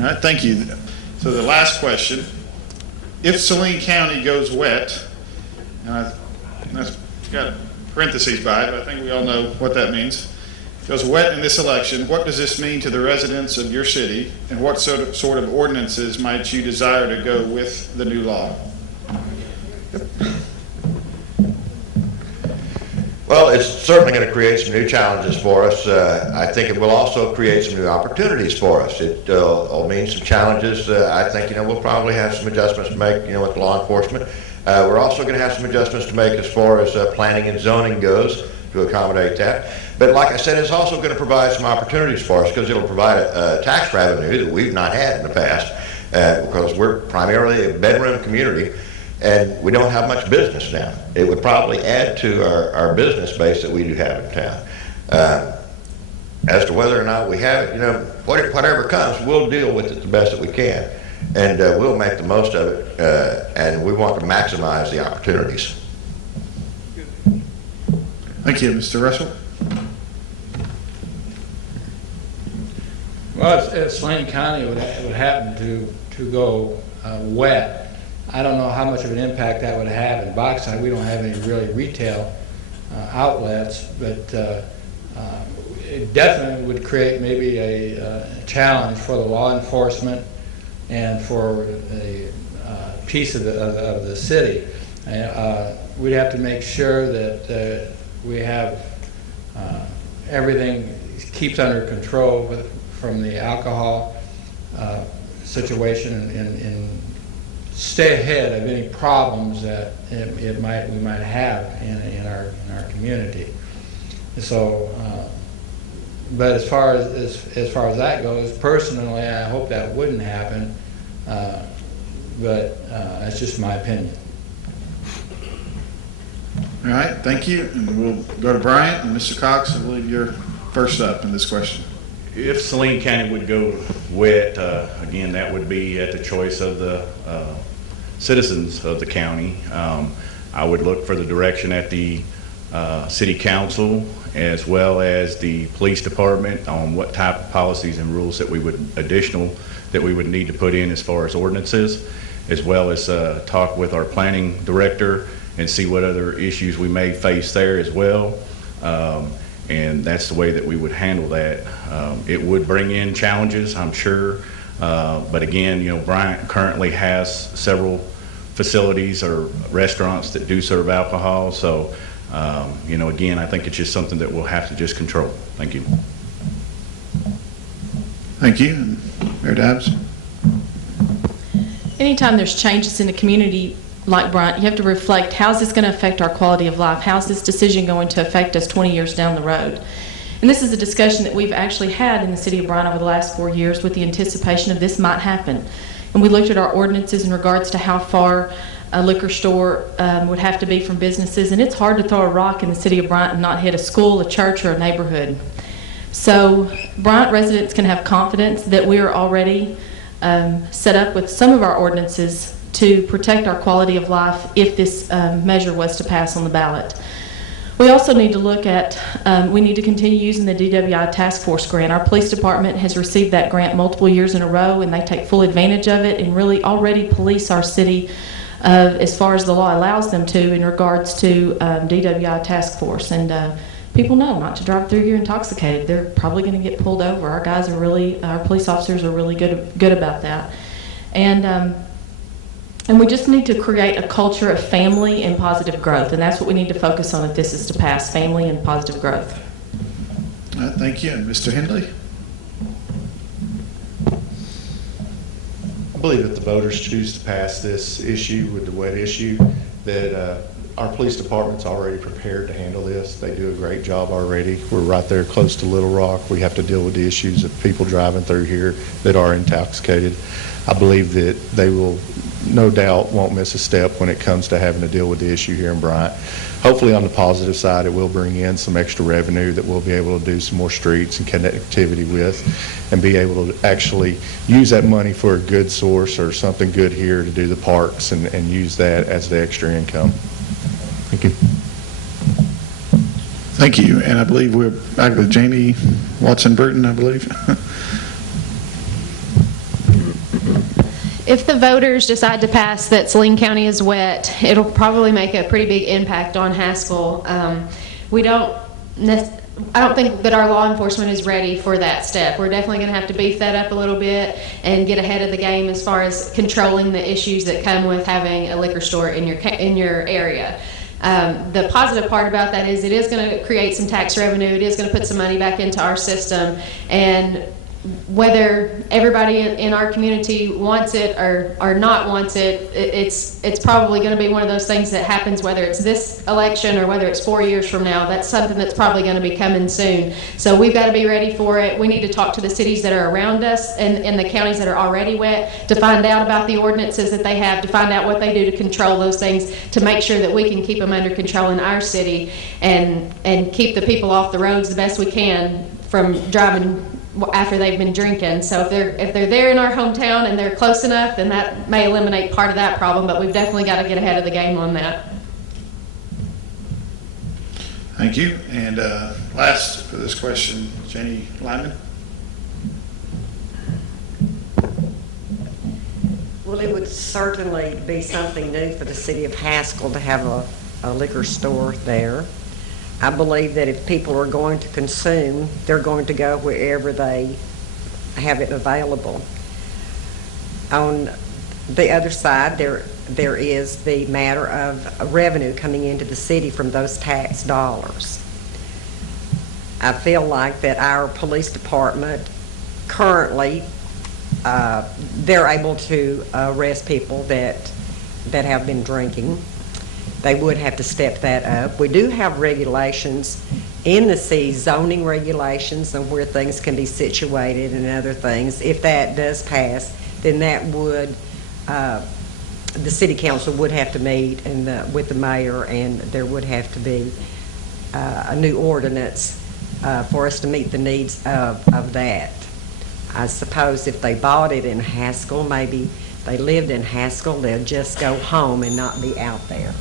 All right, thank you. So the last question, if Saline County goes wet, and that's got parentheses by it, but I think we all know what that means, goes wet in this election, what does this mean to the residents of your city, and what sort of ordinances might you desire to go with the new law? Well, it's certainly going to create some new challenges for us. I think it will also create some new opportunities for us. It'll mean some challenges. I think, we'll probably have some adjustments to make, with law enforcement. We're also going to have some adjustments to make as far as planning and zoning goes to accommodate that. But like I said, it's also going to provide some opportunities for us because it'll provide a tax revenue that we've not had in the past because we're primarily a bedroom community. And we don't have much business now. It would probably add to our business base that we do have in town. As to whether or not we have it, whatever comes, we'll deal with it the best that we can. And we'll make the most of it, and we want to maximize the opportunities. Thank you. Mr. Russell? Well, if Saline County would happen to go wet, I don't know how much of an impact that would have. In Bauxite, we don't have any really retail outlets, but it definitely would create maybe a challenge for the law enforcement and for a piece of the city. We'd have to make sure that we have everything keeps under control from the alcohol situation and stay ahead of any problems that we might have in our community. So, but as far as that goes, personally, I hope that wouldn't happen. But that's just my opinion. All right, thank you. And we'll go to Bryant and Mr. Cox. I believe you're first up in this question. If Saline County would go wet, again, that would be at the choice of the citizens of the county. I would look for the direction at the city council as well as the police department on what type of policies and rules that we would need to put in as far as ordinances, as well as talk with our planning director and see what other issues we may face there as well. And that's the way that we would handle that. It would bring in challenges, I'm sure. But again, Bryant currently has several facilities or restaurants that do serve alcohol. So, again, I think it's just something that we'll have to just control. Thank you. Thank you. And Mayor Dabbs? Anytime there's changes in a community like Bryant, you have to reflect, how is this going to affect our quality of life? How is this decision going to affect us 20 years down the road? And this is a discussion that we've actually had in the city of Bryant over the last 4 years with the anticipation of this might happen. And we looked at our ordinances in regards to how far a liquor store would have to be from businesses, and it's hard to throw a rock in the city of Bryant and not hit a school, a church, or a neighborhood. So Bryant residents can have confidence that we are already set up with some of our ordinances to protect our quality of life if this measure was to pass on the ballot. We also need to look at, we need to continue using the DWI task force grant. Our police department has received that grant multiple years in a row, and they take full advantage of it and really already police our city as far as the law allows them to in regards to DWI task force. And people know not to drive through here intoxicated. They're probably going to get pulled over. Our guys are really, our police officers are really good about that. And we just need to create a culture of family and positive growth, and that's what we need to focus on if this is to pass, family and positive growth. Thank you. And Mr. Hindley? I believe if the voters choose to pass this issue with the wet issue, that our police department's already prepared to handle this. They do a great job already. We're right there close to Little Rock. We have to deal with the issues of people driving through here that are intoxicated. I believe that they will, no doubt, won't miss a step when it comes to having to deal with the issue here in Bryant. Hopefully on the positive side, it will bring in some extra revenue that we'll be able to do some more streets and connectivity with and be able to actually use that money for a good source or something good here to do the parks and use that as the extra income. Thank you. Thank you. And I believe we're back with Jamie Watson-Burton, I believe. If the voters decide to pass that Saline County is wet, it'll probably make a pretty big impact on Haskell. I don't think that our law enforcement is ready for that step. We're definitely going to have to beef that up a little bit and get ahead of the game as far as controlling the issues that come with having a liquor store in your area. The positive part about that is it is going to create some tax revenue. It is going to put some money back into our system, and whether everybody in our community wants it or not wants it, it's probably going to be one of those things that happens whether it's this election or whether it's 4 years from now. That's something that's probably going to be coming soon. So we've got to be ready for it. We need to talk to the cities that are around us and the counties that are already wet to find out about the ordinances that they have, to find out what they do to control those things, to make sure that we can keep them under control in our city and keep the people off the roads the best we can from driving after they've been drinking. So if they're there in our hometown and they're close enough, then that may eliminate part of that problem, but we've definitely got to get ahead of the game on that. Thank you. And last for this question, Jenny Lyman. Well, it would certainly be something new for the city of Haskell to have a liquor store there. I believe that if people are going to consume, they're going to go wherever they have it available. On the other side, there is the matter of revenue coming into the city from those tax dollars. I feel like that our police department currently, they're able to arrest people that have been drinking. They would have to step that up. We do have regulations in the city, zoning regulations on where things can be situated and other things. If that does pass, then that would, the city council would have to meet with the mayor, and there would have to be a new ordinance for us to meet the needs of that. I suppose if they bought it in Haskell, maybe they lived in Haskell, they'll just go home and not be out there.